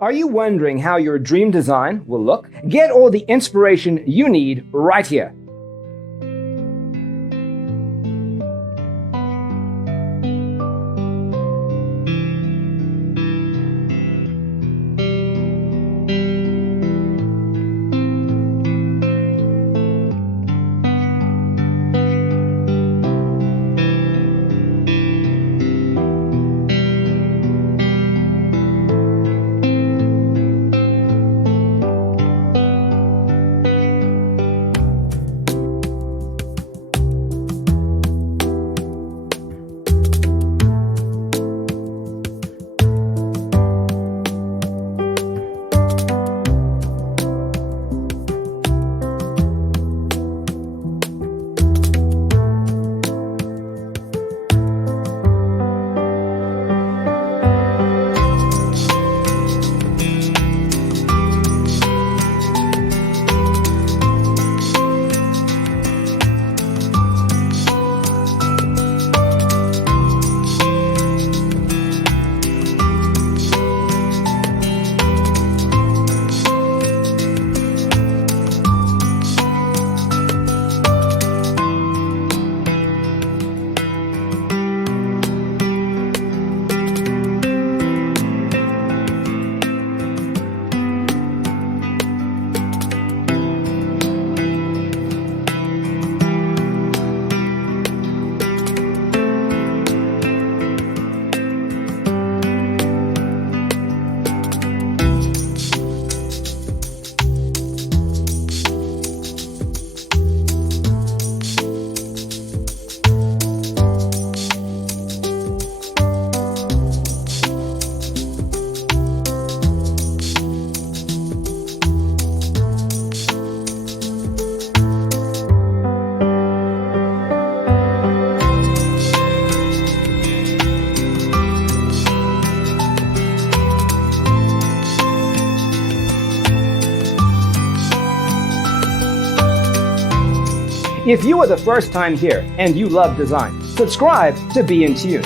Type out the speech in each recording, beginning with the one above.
Are you wondering how your dream design will look? Get all the inspiration you need right here. If you are the first time here and you love design, subscribe to Be in Tune.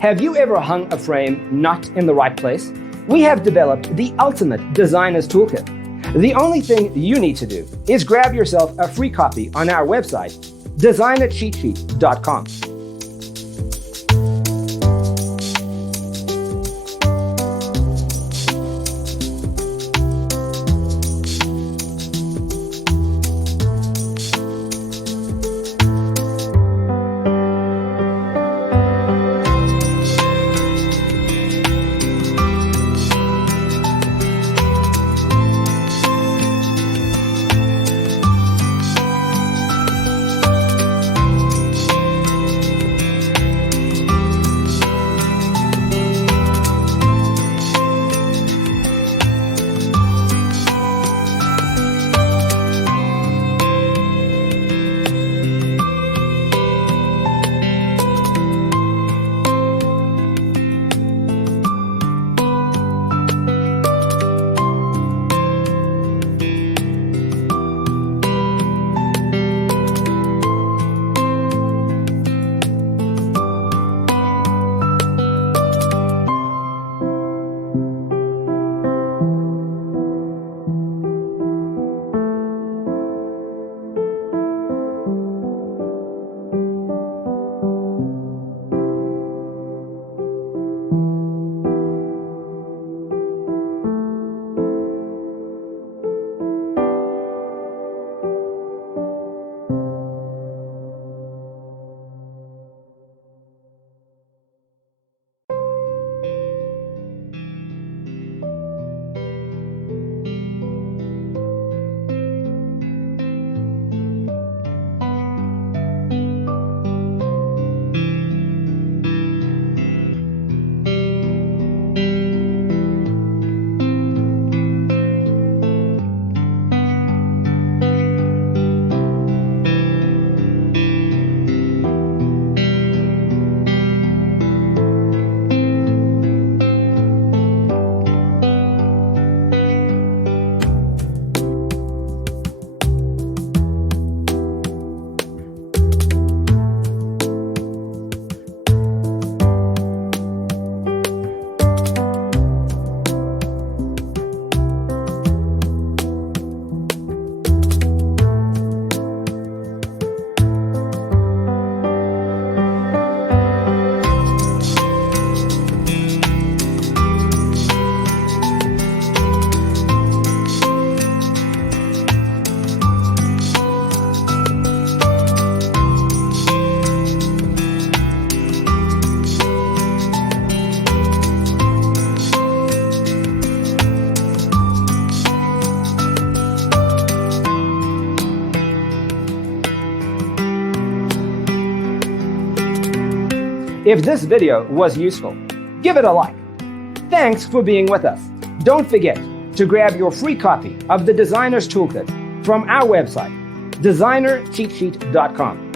Have you ever hung a frame not in the right place? We have developed the ultimate designer's toolkit. The only thing you need to do is grab yourself a free copy on our website, designercheatsheet.com. If this video was useful, give it a like. Thanks for being with us. Don't forget to grab your free copy of the Designer's Toolkit from our website, designercheatsheet.com.